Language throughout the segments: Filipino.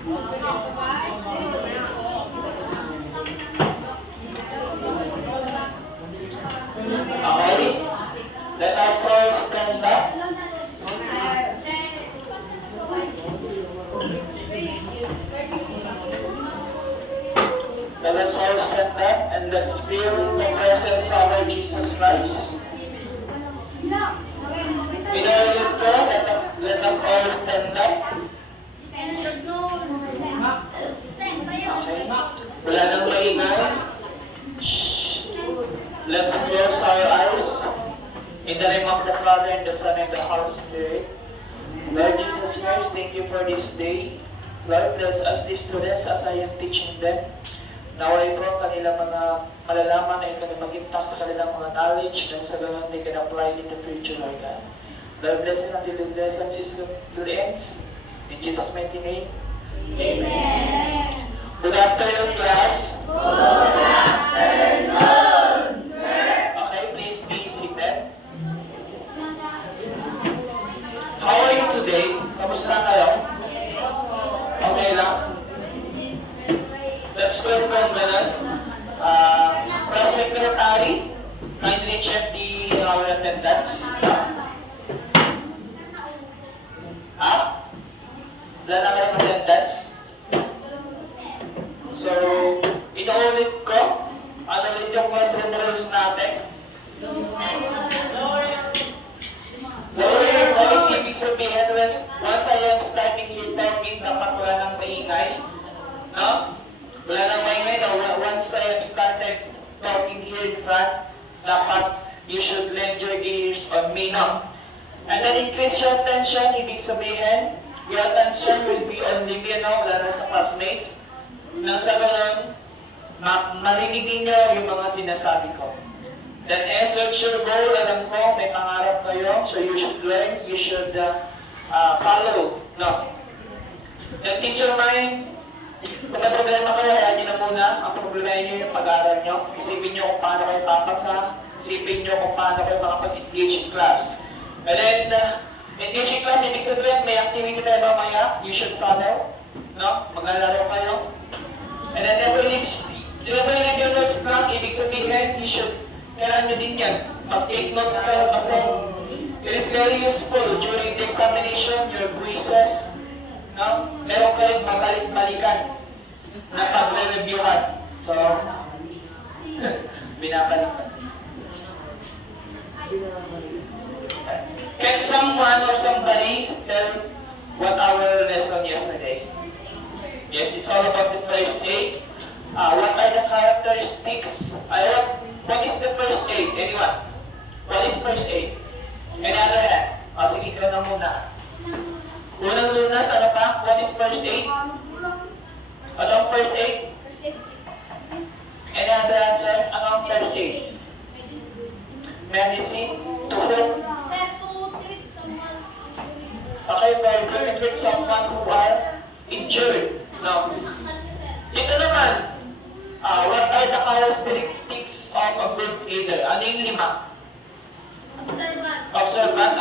Okay? Let us all stand up. Let us all stand up and let's feel the presence of our Jesus Christ. In order to pray, let us all stand up. Okay. Wala nang maingay. Shh. Let's close our eyes. In the name of the Father, and the Son, and the Holy Spirit. Lord Jesus Christ, thank you for this day. Lord, bless us these students as I am teaching them. Naway po kanilang mga malalaman ay maging-impact sa kanilang mga knowledge na sa ganun they can apply in the future, Lord God. Lord, bless them until the lesson to the ends. In Jesus' mighty name. Amen. Good afternoon, class. Good afternoon, sir. Okay, please be seated. How are you today? Kamusta kayo? Okay lang? Let's welcome Press Secretary. Kindly check our attendance. Wala na kayong attendance? So, ina-ulit ko, ano ulit yung question rules natin? Lower your voice, ibig sabihin, once I am starting here talking, dapat wala nang maingay. No? Wala nang maingay, no? Once I have started talking here in front, dapat you should lend your ears on me, no? And then increase your attention, ibig sabihin, your attention will be only me, no? Wala na sa classmates. Nang sa ganun, marinig ninyo yung mga sinasabi ko. Then as your goal, alam ko, may pangarap kayo, so you should learn, you should follow, no? Then teach your mind, kung may problema kayo, kaya nyo na muna, ang problema nyo yung pag-aaral nyo. Isipin nyo kung paano kayo papasa, isipin nyo kung paano kayo makapag-engage in class. And then, engage in class, ibig sabihin, may activity tayo mamaya, you should follow, no? Maglalaro kayo. And then, never leave your notes blank, ibig sabihin, you should, kailangan nyo din yan. Mag-take notes kayo kasi it is very useful during the examination, your quizzes, no? Meron kayong mabalik-balikan na pag-reviewhan. So, binabalikan. Can someone or somebody tell what our lesson yesterday? Yes, it's all about the first aid. What are the characteristics? What is the first aid? Anyone? What is first aid? Any other hand? Sige, ikaw na muna. Unang lunas, ano pa? What is first aid? Anong first aid? Any other answer? Anong first aid? Medicine? To whom? Okay, very good. To treat someone who are injured. No. Ito naman, what are the characteristics of a good leader? Ano yung lima? Observant.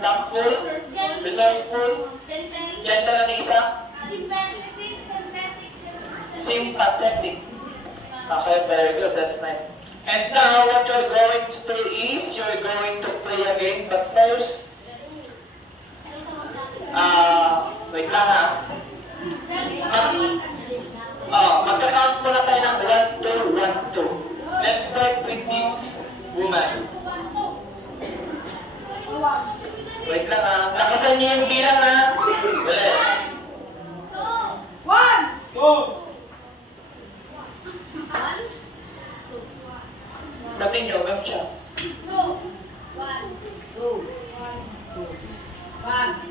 Thankful. Resourceful. Gentle na isa? Sympathetic. Okay, very good. That's nice. And now, what you're going to do is, you're going to play a game. But first, wait lang ha. Magka-count muna tayo ng 1, 2, 1, 2. Let's start with this woman. Wait lang ha. Lakasan niyo yung bilang ha. Ulit. 1, 2. Tapin niyo, gam siya. 2, 1, 2, 1, 2, 2. 1.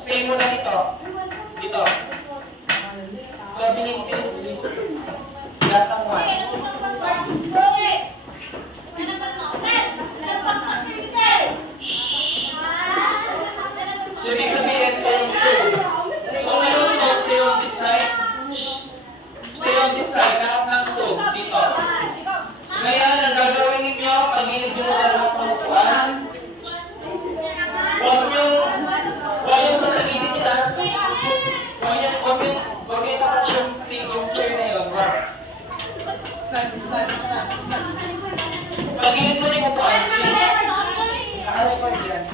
Stay muna dito. Dito. bilis, bilis, bilis. Lahat ng one. So, ibig sabihin, turn 2. So, ngayon po, stay on this side. Stay on this side. Lahat ng 2. Dito. Ngayon, ang gagawin ninyo, pagilid nyo na lahat ng upuan. Huwag yung sasagilid nyo lahat. Huwag yung nakatch yung chair na yun. Pagilid mo na yung upuan, please. Naka-record yan.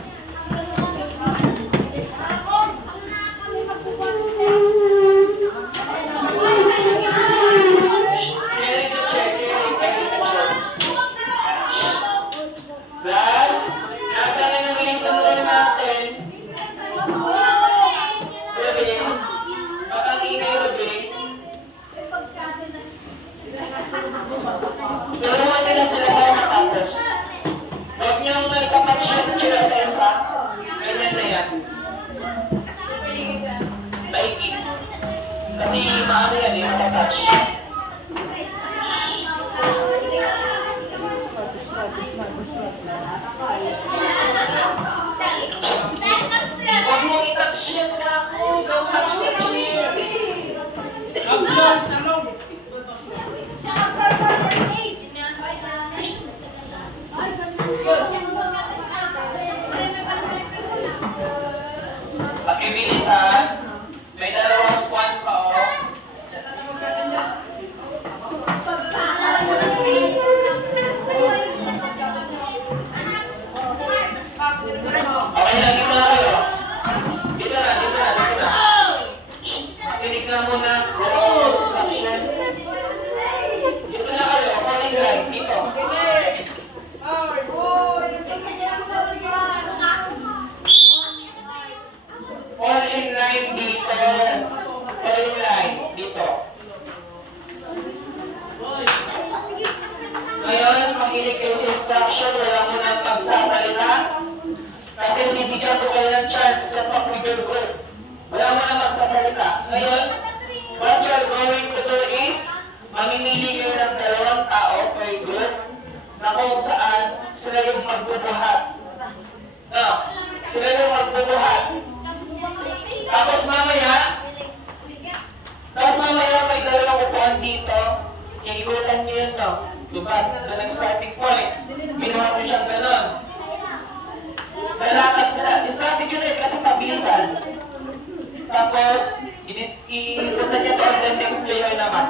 Carry the chair, carry the chair. Plus, nasa na yung release roll natin. Ruby, matangingay Ruby. Tulungan nila sila para matapos. Huwag niyong nagkapatch yung chair Tessa. Ganyan na yan. Maigit. Kasi maano yan eh, nakatouch. Huwag mong i-touch yan na ako. Don't touch the chair. Pakibilisan. May dalawang kwan pa o. Okay na, dito na kayo. Dito na, dito na, dito na. Makinig na muna. Instruction. Dito na kayo, falling line. Dito. Fall in line dito. Fall in line dito. Ngayon, makinig kayo sa instruction. Wala mo nang magsasalita. Kasi bibigyan ko kayo ng chance na pag-figure group. Wala mo nang magsasalita. Ngayon, what you are going to do is, mamimili kayo ng dalawang tao per group na kung saan sila yung magbubuhat. No, sila yung magbubuhat. Tapos mamaya may dalawang upuan dito. Iikutan nyo yun, no? Diba? Doon ang starting point. Ginawa ko siyang ganon. Lalakad sila. Strategy yun eh, kasi pabilisan. Tapos, iikutan niya doon, the next player naman.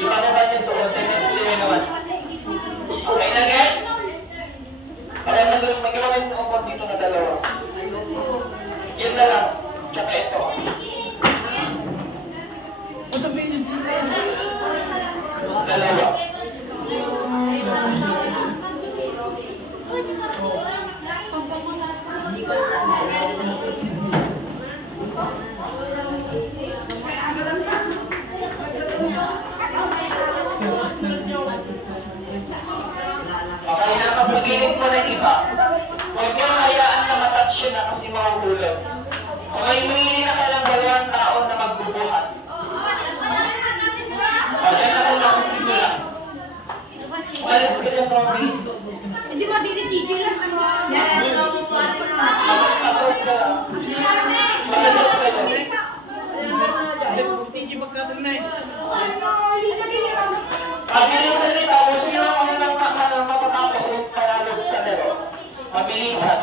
Ibababa niya doon, the next player naman. Okay na, guys? Para magawa yung upuan dito na dalawa. Yun na lang. Tsaka ito. Dalawa. Okay na, pagpagilid mo ng iba. Huwag niyong hayaan na matouch yun na kasi mahuhulog. So may humili na ka ng dalawang tao na magbubuhat. O, yan na kung nagsisimula. Malis ka dyan, Robby. Hindi mo dinidigi lang. Tapos ka lang. Magalas ka dyan. Mabilisan ito. Kung sino ang matatapos yung panalog sa laro. Mabilisan.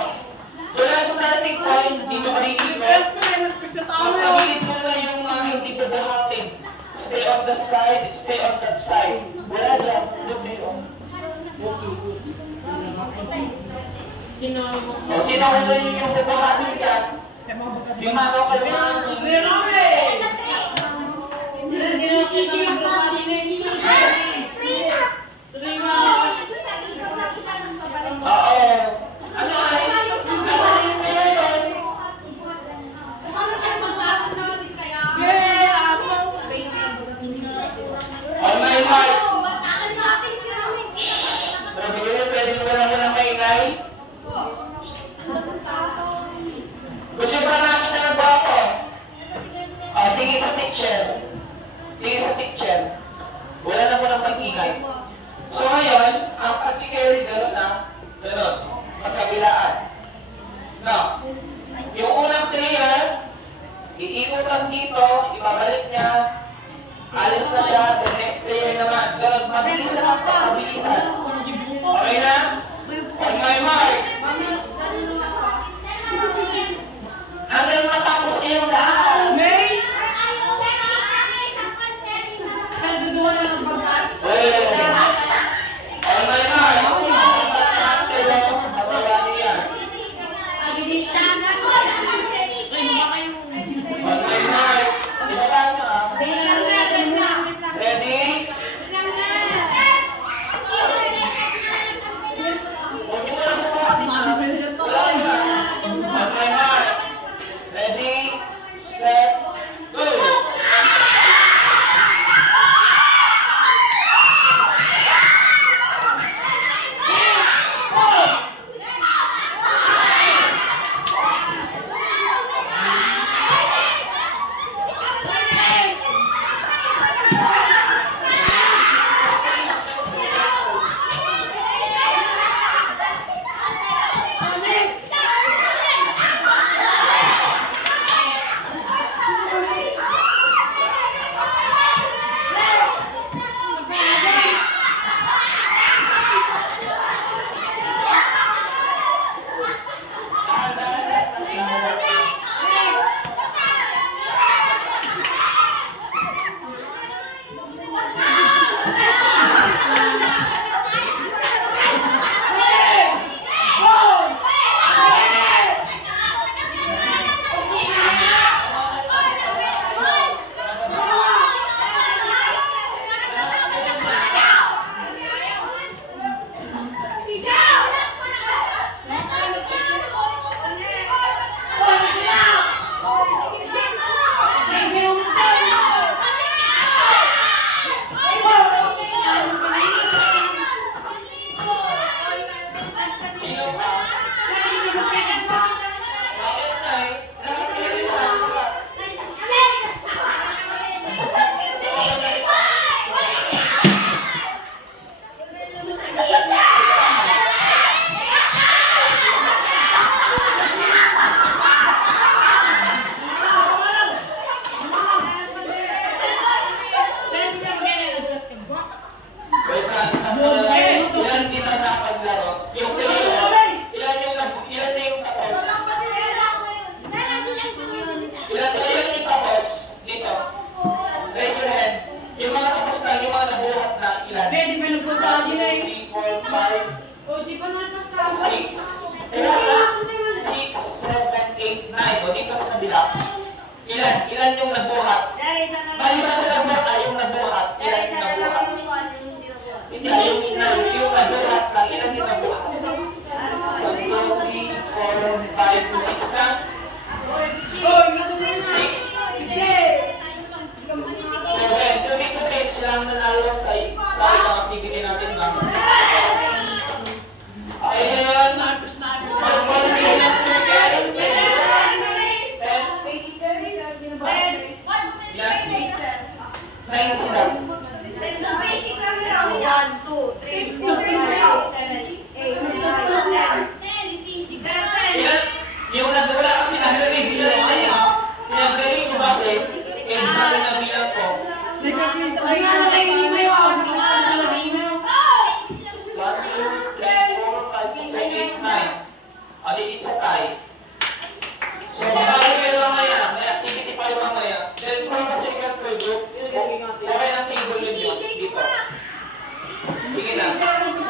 Doon ang starting point, hindi mo mariikot. Magpabilit mo na yung hindi bubuhatin. Stay on the side, stay on that side. Wala dyan. Doon yun. Sino ko na yung bubuhatin dyan? Yung ano kayo Oo. Ano ay? Nasa na yung ngayon? On my mark. Sabi ko yun, pwede mo na ng maingay? Gusto ba namin na nagbapo? teacher. Tingin sa teacher. Wala na mo nang mag-ingay. So ngayon, ang pag-carry gano'n na, gano'n, magkabilaan. No. Yung unang player, iikot ang dito, ibabalik niya, alis na siya, the next player naman. Gano'n, mabilisan ang pagkabilisan. Okay na? On my mark. Hanggang matapos kayong lahat. May! Kalduduwa na ng pagkat. On my mark. Dapat kayo, magawa niya. On my mark. Ibaba nyo ah. Ready? Huwag nyo muna bubuhatin ah. Wala na. On my mark. Ready, set, go! Ilan yung nagbuhat? Maliban sa nagbuhat, yung nagbuhat. Ilan yung nagbuhat? Hindi, yung nagbuhat lang. Ilan yung nagbuhat? 1, 2, 3, 4, 5, 6 lang? 6? 7. So, ibig sabihin silang nanalo sa mga activity natin na. Ayun. Mag-forming ng circle. Nine sila. Yung nagwala kasi nag-release sila tayo. Pinag-release ko kasi, sabi na bilang ko. 1, 2, 3, 4, 5, 6, 7, 8, 9. Alit sa tayo. So, mabalik kayo mamaya. May activity pa yung mamaya. Then, from a second group, okay ang table yun dito. Sige na.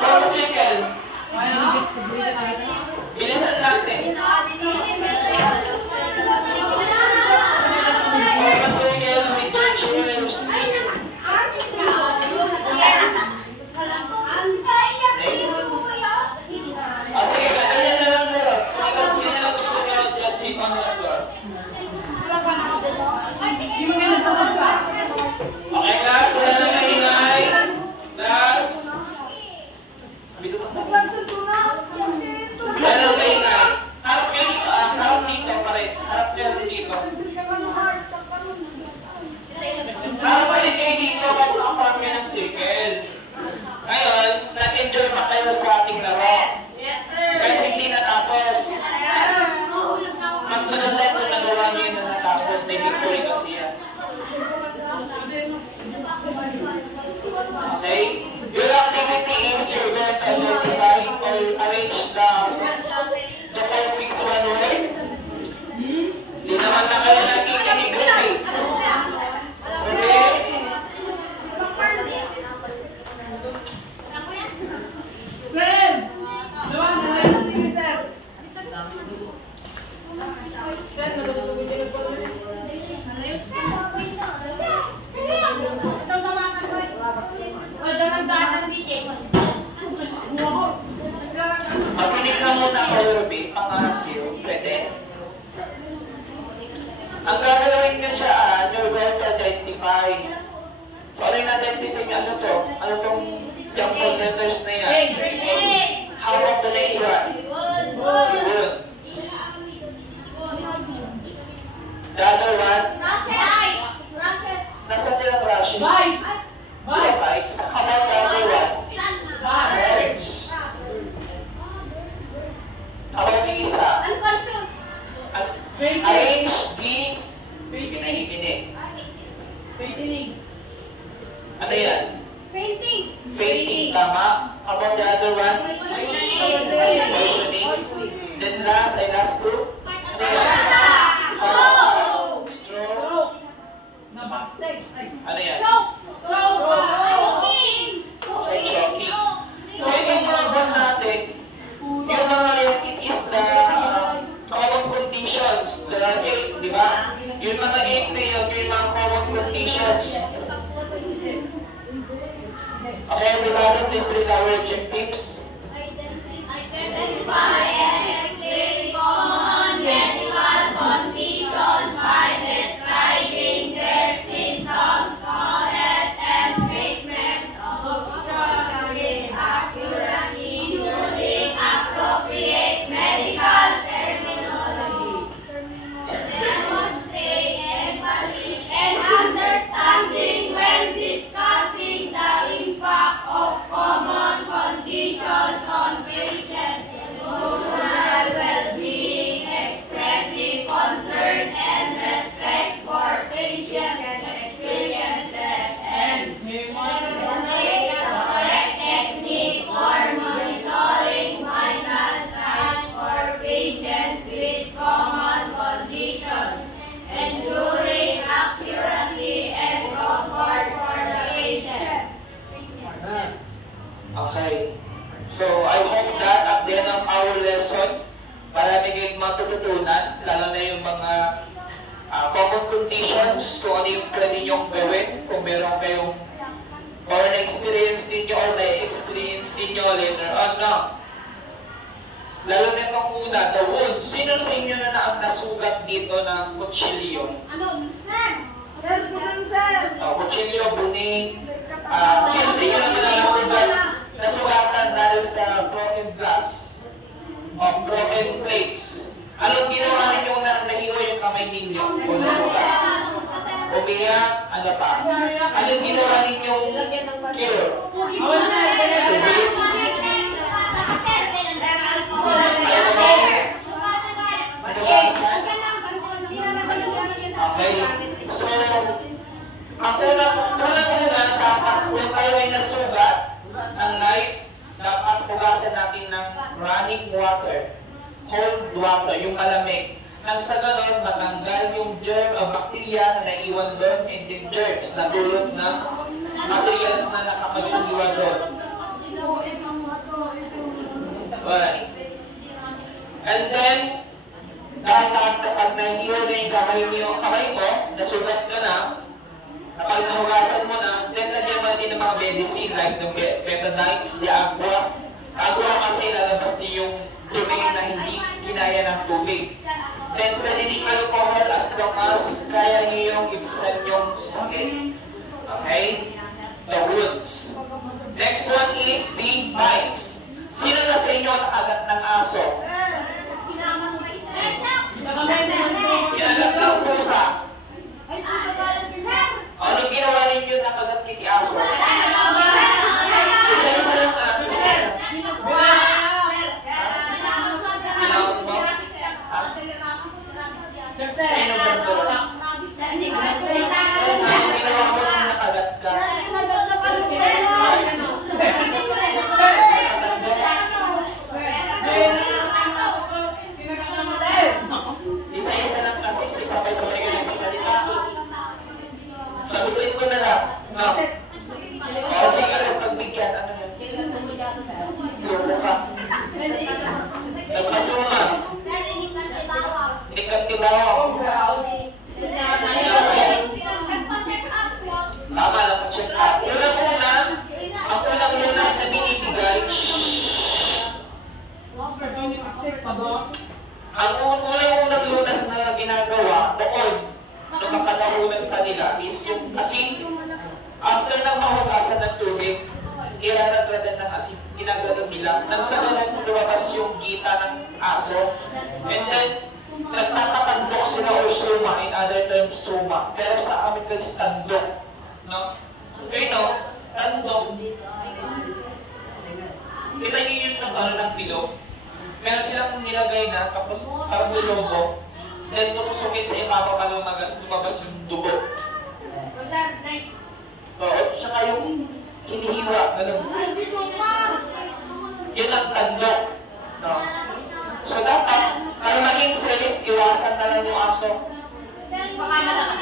From a second. Bilisan natin. From a second with your chairs. Sige, ganyan na lang pero. Kasi hindi na lang gusto nyo just sit on the floor. Okay, class. Wala nang maingay. Class. Bito ba? Sir, natutulog din po. Ito tawakan mo. O, dalang gatan bitin. Makinig ka muna ako, Ruby, pangasil. Pwede? Ang gagawin niyo siya, you're going to identify. So, ano yung identify niyo? Ano to? Ano tong jumbled letters na yan? How about the next one? Good. The other one? Nasaan nilang rashes? Yeah, bites. How about the other one? Birds. How about yung isa? Arrange the pinahimini. Ano yan? Fainting. Tama. How about the other one? Motioning. Then last, ay last two? Ano yan? Stroke. Ano yan? Choking. So, yung mga natin, yung mga it is the common conditions, the 8, di ba? Yung mga 8 na yun, yung mga common conditions. Okay, everybody, please read our objectives. Identify and explain common medical conditions by describing their symptoms, causes, and treatment with accuracy using appropriate medical terminology. Demonstrate empathy and understanding when discussing the impact of common conditions on patients. Emotional well-being, expressing concern and respect for patients' experiences, and demonstrate the correct technique for monitoring vital signs for patients with common conditions, ensuring accuracy and comfort for the patient. Okay. So, I hope that at the end of our lesson, marami kayong matututunan, lalo na yung mga common conditions, kung ano yung pwede nyong gawin, kung meron kayong or na-experience ninyo or na-experience ninyo later on, no? Lalo na itong una, the wound. Sino sa inyo na ang nasugat dito ng kutsilyo? Kutsilyo, buning. Sino sa inyo naman ang nasugatan dahil sa broken glass o broken plates? Anong ginawa ninyo na nahiwa yung kamay ninyo kung nasugat? Umiyak, ano pa? Anong ginawa ninyong cure? Okay. So, ang unang-una, dapat kung tayo ay nasugat ng knife, dapat hugasan natin ng running water, cold water, yung malamig. Nang sa ganon, matanggal yung germ o bacteria na naiwan doon and yung germs na dulot ng materials na nakapag-iwan doon. Right. And then, dapat kapag nahiwa na yung kamay mo, nasugat ka na, kapag nahugasan mo na, then lagyan mo din ng mga medicine like the betadine, the agua. Agua kasi lalabas niyo yung dumi na hindi kinaya ng tubig. Then pwede din alcohol as long as kaya niyo yung ibsan yung sakit. Okay? The wounds. Next one is the bites. Sino na sa inyo nakagat ng aso? Kinagat ng pusa. Anong ginawa ninyo nakagat ni aso? Isa-isa lang natin. Tinawag mo? Ano ba ito? Anong ginawa mo nung nakagat ka? lang. Nagpa-check up po. Tama lang po, check up. Unang-una, ang unang lunas na binibigay, ang unang lunas na ginagawa, noon, nung makatahunan pa nila, is yung asin, after ng mahugasan ng tubig, iraratradan ng asin, ginagawa nila, nang sa ganun lumabas yung gita ng aso, and then, nagtatatandok sila o suma, in other terms, suma. Pero sa amin kasi tandok. No? Okay, no? Tandok. Kita niyo yung ng bilog. Meron silang nilagay na, tapos parang lulobo. Then tumusugin sa ibabaw pa lumabas yung dugo. Oo, saka yung hinihiwa, ganun. Yun ang tandok. No? So dapat, para maging safe, iwasan na lang yung aso. Baka malakas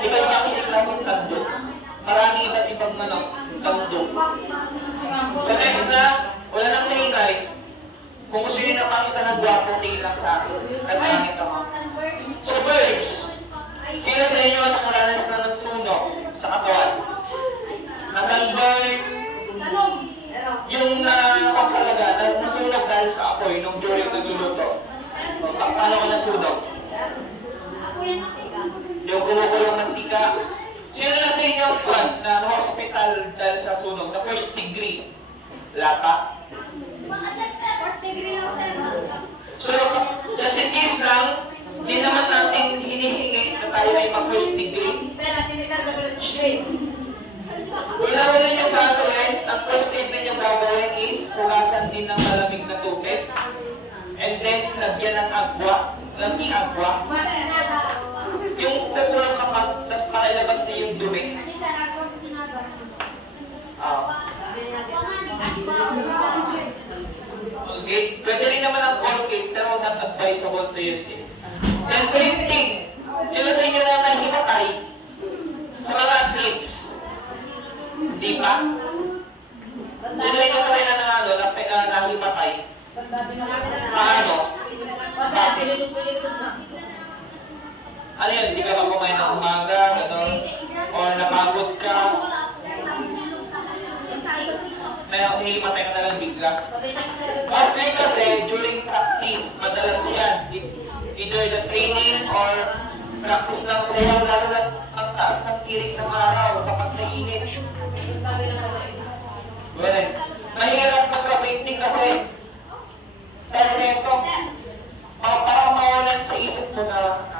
Iba-iba kasi klaseng tandok. Marami iba't ibang tandok. So next na, wala nang maingay. Kung gusto nyo na makita ng gwapo, tingin lang sa akin. Nagpangit ako. So birds, sino sa inyo ang nakaranas na ng sunog sa katawan? Na-sunburn, yung nasunog dahil sa apoy nung during nagluluto. Paano ka nasunog? Yung kumukulong mantika. Sino na sa inyo na hospital dahil sa sunog? Na first degree? Lapa? So, just in case lang, di naman natin hinihingi na tayo ay mag-first degree. Una-una ninyong gagawin, ang first aid ninyong gagawin is hugasan din ng malamig na tubig. And then, lagyan ng agwa, laming agwa. Yung kukulong kapag, tapos makilabas na yung dumi. Okay, pwede rin naman ang Colgate, pero not advisable to use it. Then, fainting. Sino sa inyo na nahimatay? Sa mga athletes? Hindi pa? Sino yung namatay na nahimatay? Paano? Ano yun? Hindi ka ba kumain ng umaga? Gano'n? Or napagod ka? Nahihimatay ka na lang bigla? Mostly kasi, during practice, madalas yan. Either the training or practice lang sa'yo, lalo na ang taas ng tirik ng araw kapag nainit. Well, mahirap magka-fainting kasi neto, parang mawalan sa isip mo na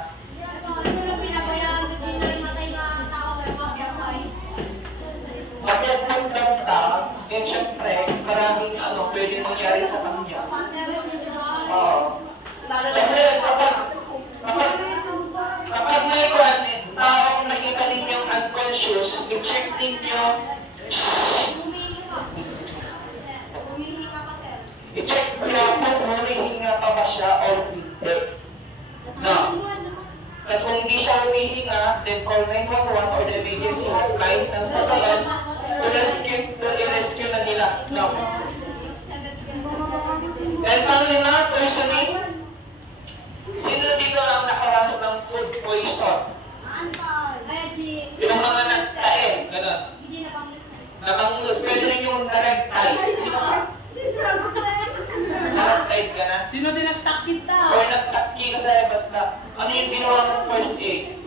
mag-admit ka, then syempre, maraming pwedeng mangyari sa kanya. Kasi kapag may taong nakita ninyong unconscious, i-check ninyo, i-check nyo kung humihinga pa ba siya o hindi. No. Kasi kung hindi siya humihinga, then call 911 or the emergency hotline ng sakalan, i-rescue na nila. No. And panglima, personally, sino dito lang nakaranas ng food poison? Yung mga nagtae, gano'n. Nakangulos, pwede rin yung naragtay. Sino ka? Naragtay ka na? Sino din nagtakit ta? Or nagtaki ka sa basta. Ano yung ginawa mong first aid?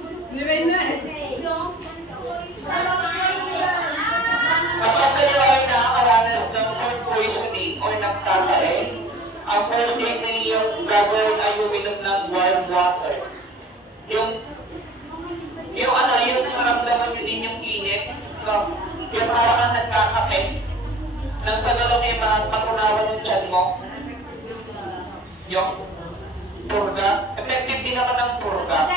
Kapag kayo ay nakakaranas ng food poisoning or nagtatae, ang first aid na yung gagawin ay uminom ng warm water. Yung maramdaman nyo din yung init, no? Yung parang kang nagkakape, nang sa galong yung matunawan yung tiyan mo. Yung purga. Effective din naman ang purga.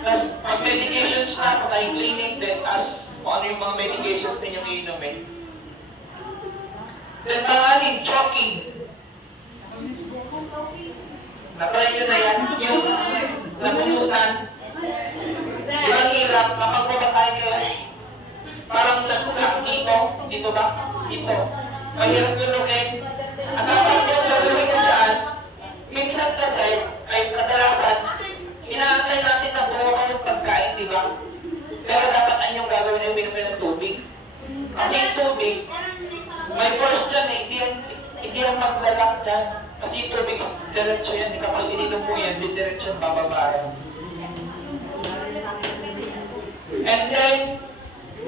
Tapos, mag-medications na, patay clinic, then as kung ano yung mga medications na yung iinumin. Then, pangaling, choking. Natry nyo na yan, yung nabulutan. Di ba hirap, kapag bumakain kayo, parang nag-flat dito ba? Dito. Mahirap lulugin. Ang dapat yung gagawin ko dyan, minsan kasi, ay kadalasan, inaantay natin na bumawa yung pagkain, di ba? Pero dapat anyong gagawin ay uminumin ng tubig. Kasi yung tubig, may force yan eh, hindi yan maglalak dyan. Kasi yung tubig, diretso yan. Kapag ininom mo yan, di diretso yung bababa yan. And then,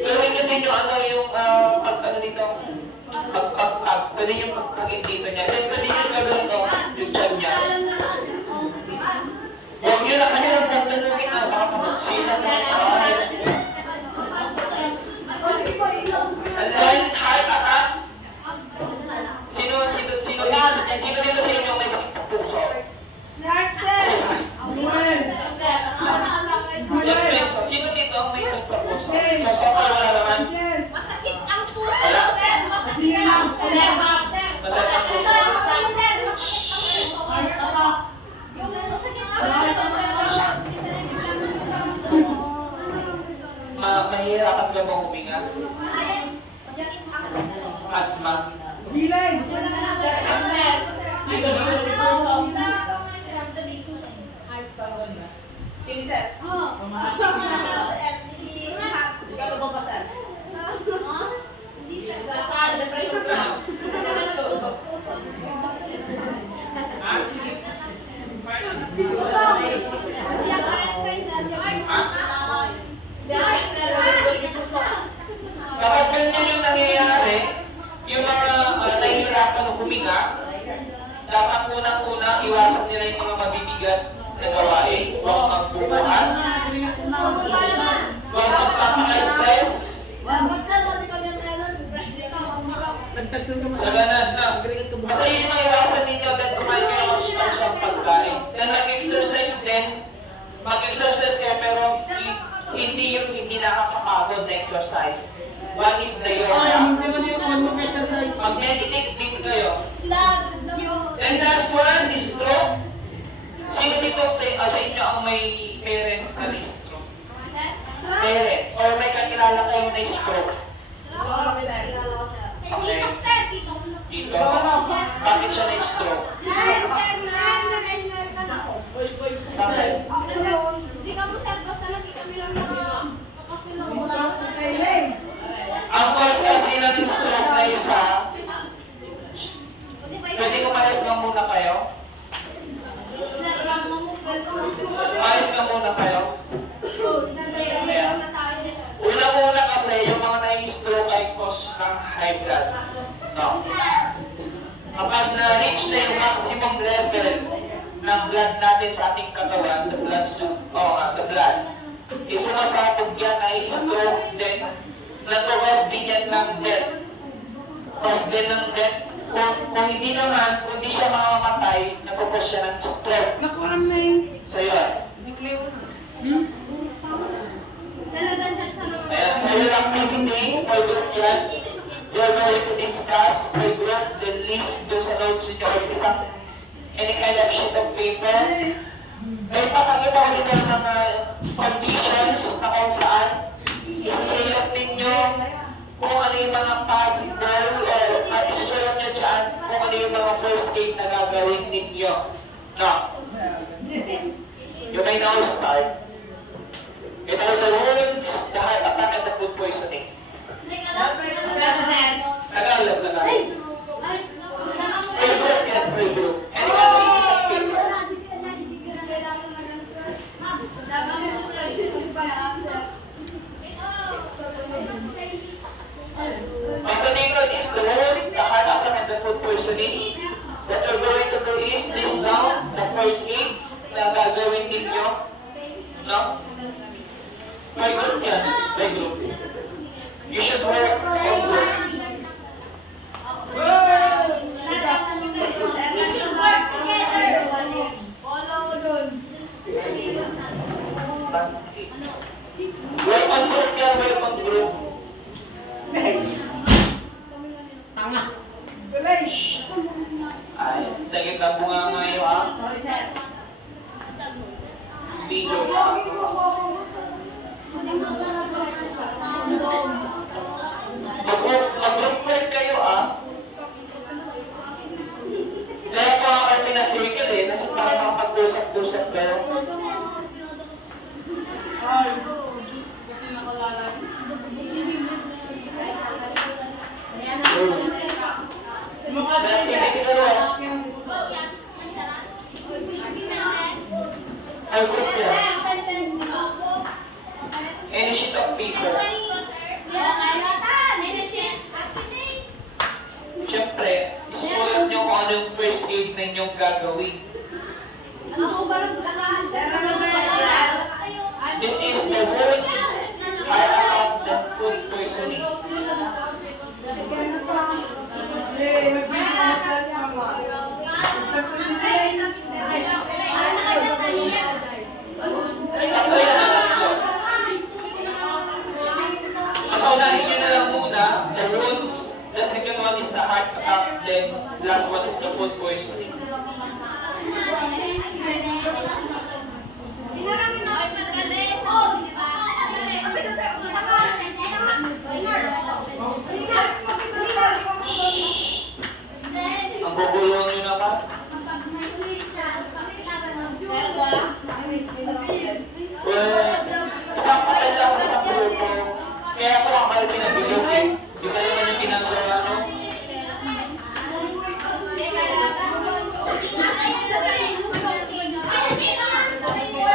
gawin nyo din yung dito, pwede yung pagpagin dito niya. Then pwede yung gagawin to, yung chan niya. Huwag nyo lang, ano lang pang tanungin na, baka pamagsina mo. And then, heart attack. Sino dito sa inyo may sakit sa puso? Sino dito ang may sakit sa puso? So, far wala naman? Masakit ang puso, sir. Masakit ang puso. Masakit ang puso. Mahihirapan ka bang huminga? Asma? Kapag ganyan yung nangyayari, yung mga nahihirapan ng huminga, dapat unang-una iwasan nila yung mga mabibigat na gawain, huwag magbubuhat, huwag magpapaka-stress. Sa ganun na. Kasi yung mga iwasan ninyo agad kumain kayo ng sustansyang pagkain. Then mag-exercise din. Mag-exercise kayo pero hindi yung hindi nakakapagod na exercise. One is the yoga. Mag-meditate din kayo. And last one is stroke. Sino dito sa inyo ang may parents na stroke? Parents. Or may kakilala kayong na stroke? Okay. Dito? Bakit siya na stroke? Bakit? Ang cause kasi ng stroke na isa, pwede umayos lang muna kayo? Umayos lang muna kayo? Una-una kasi yung mga na-stroke ay cause ng high blood. No. Kapag na-reach na yung maximum level ng blood natin sa ating katawan, the blood, sumasabog yan ay stroke din. Nag-cause din yan ng death. Cause din ng death. Kung hindi naman, kung hindi siya mamamatay, nag-cause siya ng stroke. Nakuhaan na yun. So yun. Ayan, so your activity, for group yan. You're going to discuss for group, then list doon sa notes niyo or isang any kind of sheet of paper. May pakakita ko dito ng mga conditions na kung saan isusulat ninyo kung ano yung mga possible or isusulat nyo dyan kung ano yung mga first aid na gagawin ninyo. No. You may now start. It are the wounds, the heart attack, and the food poisoning. Tagalog. Per group yan, per group. And you have to isang paper. Basta dito is the wound, the heart attack, and the food poisoning. What you're going to do is list down the first aid na gagawin ninyo. No? By group yan. By group. You should work on group. We should work together. Work on group yan, work on group. Tanga. Ay, dagit na bunga ngayon ha. Hindi ko. a sheet of paper. Siyempre, isulat nyo kung ano yung first aid na inyong gagawin. This is the word I have the food poisoning. Pasaunahin nyo na lang muna the wounds. The second one is the heart attack. Then last one is the food poisoning. Ang gugulo nyo naman. Well, isang papel lang sa isang grupo. Kaya ako ang mahal pinabilog eh. Di ba naman yung ginagawa, no?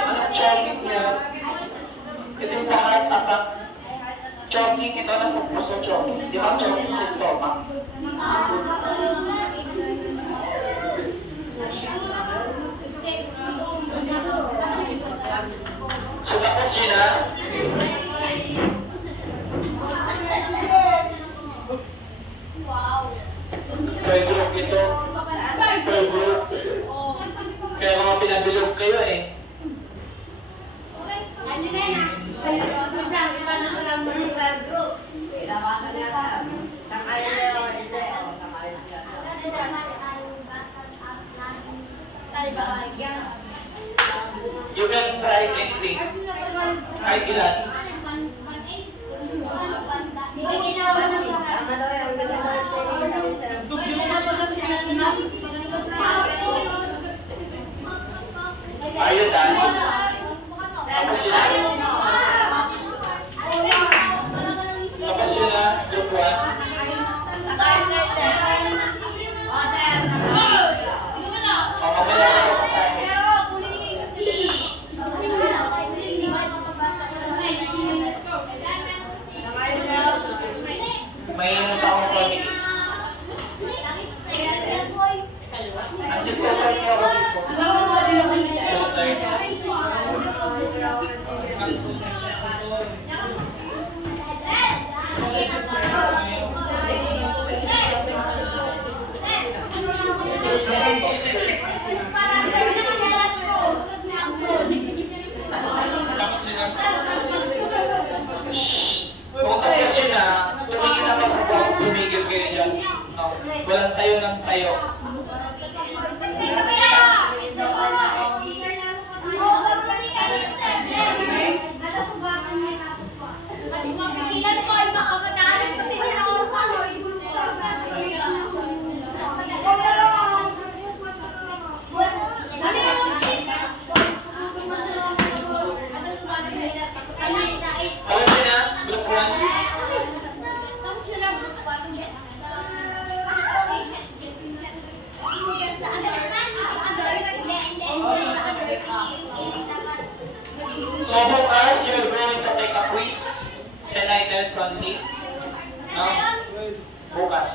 Anong choking niya? It is the heart attack. Choking, ito nasa puso choking. Di ba choking sa stomach? So tapos yun na. Per group ito. Per group. Kaya mga pinabilog kayo eh. You can try anything. Kahit ilan. Ayun dan. Tapos yun na. Tapos yun na. Group 1. Mamaya ka pa sa akin. May ilang taong families. Andito ko kayo ako dito. Kung tapos yun na, tumingin na kayo sa bawang, tumigil kayo dyan. Walang tayo ng tayo. Tapos yun na, group 1. So bukas, you're going to take a quiz. 10 items only. No? Bukas.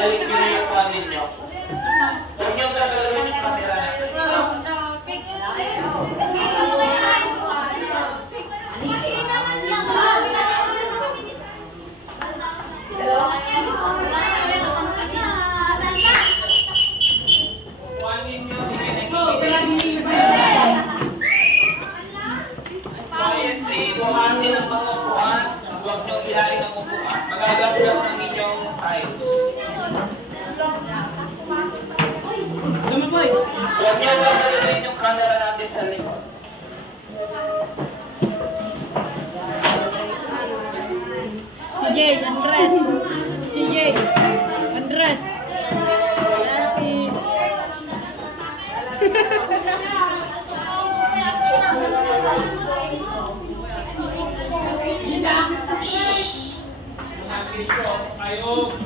balik nyo yung phone ninyo. Huwag nyo gagalawin yung camera natin. Kuhaan ninyo, quietly, buhatin ang mga upuan. Huwag nyo hilahin ang upuan. Magagasgas ng inyong tiles. Huwag niyo babalagin yung camera natin sa likod. Si Jay, Andres. Si Jay, Andres. Happy. Mga visuals, kayo.